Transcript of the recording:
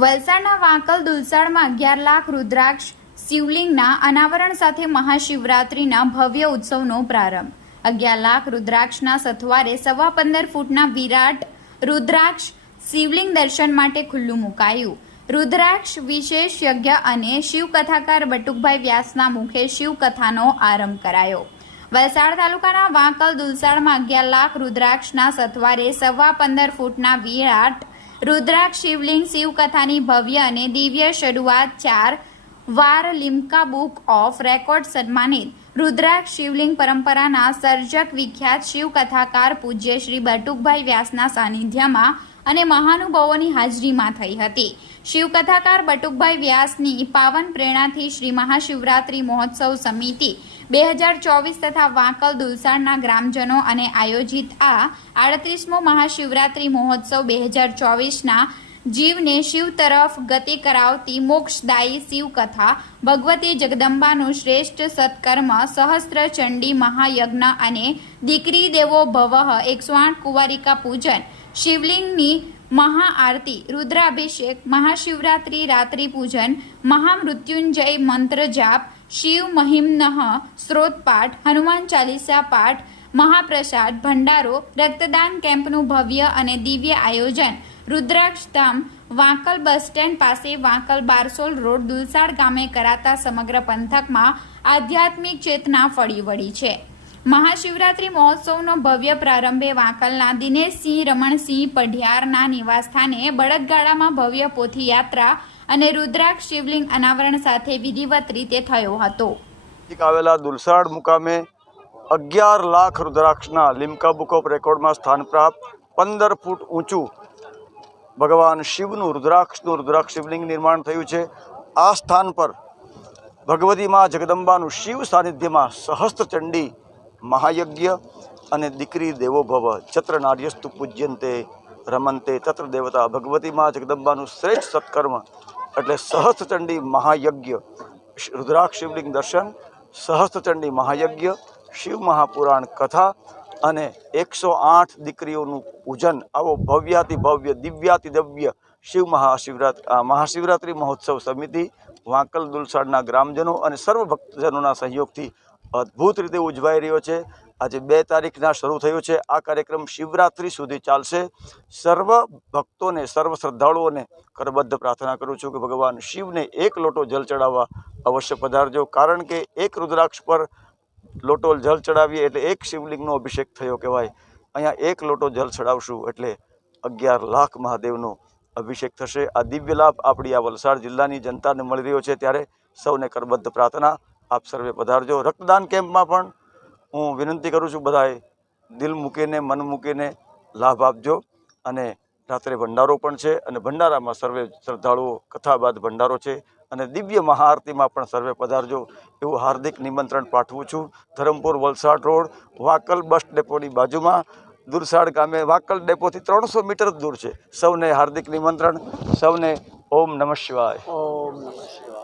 વલસાડના વાંકલ દુલસાડમાં અગિયાર લાખ રુદ્રાક્ષ શિવલિંગના અનાવરણ સાથે મહાશિવરાત્રિના ભવ્ય ઉત્સવનો પ્રારંભ. અગિયાર લાખ રુદ્રાક્ષના સથવારે સવા પંદર ફૂટના વિરાટ રુદ્રાક્ષ શિવલિંગ દર્શન માટે ખુલ્લું મુકાયું. રુદ્રાક્ષ, વિશેષ યજ્ઞ અને શિવકથાકાર બટુકભાઈ વ્યાસના મુખે શિવકથાનો આરંભ કરાયો. વલસાડ તાલુકાના વાંકલ દુલસાડમાં અગિયાર લાખ રુદ્રાક્ષના સથવારે સવા પંદર ફૂટના વિરાટ રુદ્રાક્ષ, શિવલિંગ, શિવકથાની ભવ્ય અને દિવ્ય શરૂઆત ચાર વાર લિમ્કા બુક ઓફ રેકોર્ડ સન્માનિત. રુદ્રાક્ષ, શિવલિંગ પરંપરાના સર્જક વિખ્યાત શિવકથાકાર પૂજ્ય શ્રી બટુકભાઈ વ્યાસના સાનિધ્યમાં અને મહાનુભાવોની હાજરીમાં થઈ હતી. શિવકથાકાર બટુકભાઈ વ્યાસની પાવન પ્રેરણાથી શ્રી મહાશિવરાત્રિ મહોત્સવ સમિતિ બે હજાર ચોવીસ તથા વાંકલ દુલસાડના ગ્રામજનો અને આયોજિત આ આડત્રીસમો મહાશિવરાત્રિ મહોત્સવ બે હજાર ચોવીસના જીવને શિવ તરફ ગતિ કરાવતી મોક્ષદાયી શિવકથા ભગવતી જગદંબાનું શ્રેષ્ઠ સત્કર્મ સહસ્ત્ર ચંડી મહાયજ્ઞ અને દીકરી દેવો ભવઃ એકસો આઠ કુંવારિકા પૂજન, શિવલિંગની મહાઆરતી, રુદ્રાભિષેક, મહાશિવરાત્રિ રાત્રિ પૂજન, મહામૃત્યુંજય મંત્ર જાપ શિવ મહિમ્નઃ સ્ત્રોત પાઠ, હનુમાન ચાલીસા પાઠ, મહાપ્રસાદ, ભંડારો, રક્તદાન કેમ્પનું ભવ્ય અને દિવ્ય આયોજન. રુદ્રાક્ષ ધામ વાંકલ બસ સ્ટેન્ડ પાસે વાંકલ બારસોલ રોડ દુલસાડ ગામે કરાતા સમગ્ર પંથકમાં આધ્યાત્મિક ચેતના ફળી વળી છે. મહાશિવરાત્રિ મહોત્સવનો ભવ્ય પ્રારંભે વાંકલના દિનેશસિંહ રમણસિંહ પઢિયારના નિવાસસ્થાને બળદગાડામાં ભવ્ય પોથી યાત્રા અને રુદ્રાક્ષ શિવલિંગ અનાવરણ સાથે વિધિવત રીતે થયો હતો. આવેલા દુલસાડ મુકામે અગિયાર લાખ રુદ્રાક્ષના લિમ્કા બુક ઓફ રેકોર્ડમાં સ્થાન પ્રાપ્ત. પંદર ફૂટ ઊંચું ભગવાન શિવનું રુદ્રાક્ષનું રુદ્રાક્ષ શિવલિંગ નિર્માણ થયું છે. આ સ્થાન પર ભગવતી માં જગદંબાનું શિવ સાનિધ્યમાં સહસ્ત્રચંડી મહાયજ્ઞ અને દીકરી દેવો ભવ ચત્ર નાર્યસ્તુ પૂજ્યંતે રમંતે તત્ર દેવતા ભગવતી માં જગદંબાનું શ્રેષ્ઠ સત્કર્મ એટલે સહસ્ત્રચંડી મહાયજ્ઞ. રુદ્રાક્ષ શિવલિંગ દર્શન, સહસ્ત્રચંડી મહાયજ્ઞ, શિવ મહાપુરાણ કથા અને એકસો આઠ દીકરીઓનું પૂજન. આવો ભવ્યાતિ ભવ્ય, દિવ્યાતિ દિવ્ય શિવ મહાશિવરાત્રિ મહાશિવરાત્રિ મહોત્સવ સમિતિ, વાંકલ દુલસાડના ગ્રામજનો અને સર્વ ભક્તજનોના સહયોગથી અદ્ભુત રીતે ઉજવાઈ રહ્યો છે. આજે બે તારીખના શરૂ થયો છે. આ કાર્યક્રમ શિવરાત્રિ સુધી ચાલશે. સર્વ ભક્તોને, સર્વ શ્રદ્ધાળુઓને કરબદ્ધ પ્રાર્થના કરું છું કે ભગવાન શિવને એક લોટો જલ ચડાવવા અવશ્ય પધારજો. કારણ કે એક રુદ્રાક્ષ પર લોટો જલ ચડાવીએ એટલે એક શિવલિંગનો અભિષેક થયો કહેવાય. અહીંયા એક લોટો જલ ચડાવશું એટલે અગિયાર લાખ મહાદેવનો અભિષેક થશે. આ દિવ્ય લાભ આપણી આ વલસાડ જિલ્લાની જનતાને મળી રહ્યો છે. ત્યારે સૌને કરબદ્ધ પ્રાર્થના આપ સર્વે પધારજો. રક્તદાન કેમ્પમાં પણ હું વિનંતી કરું છું બધાએ, દિલ મૂકીને, મન મૂકીને લાભ આપજો. અને રાત્રે ભંડારો પણ છે અને ભંડારામાં સર્વે શ્રદ્ધાળુઓ કથા બાદ ભંડારો છે અને દિવ્ય મહાઆરતીમાં પણ સર્વે પધારજો. એવું હાર્દિક નિમંત્રણ પાઠવું છું. ધરમપુર વલસાડ રોડ, વાકલ બસ ડેપોની બાજુમાં, દુરસાડ ગામે, વાકલ ડેપોથી ત્રણસો મીટર દૂર છે. સૌને હાર્દિક નિમંત્રણ. સૌને ઓમ નમઃ શિવાય. ઓમ નમઃ શિવાય.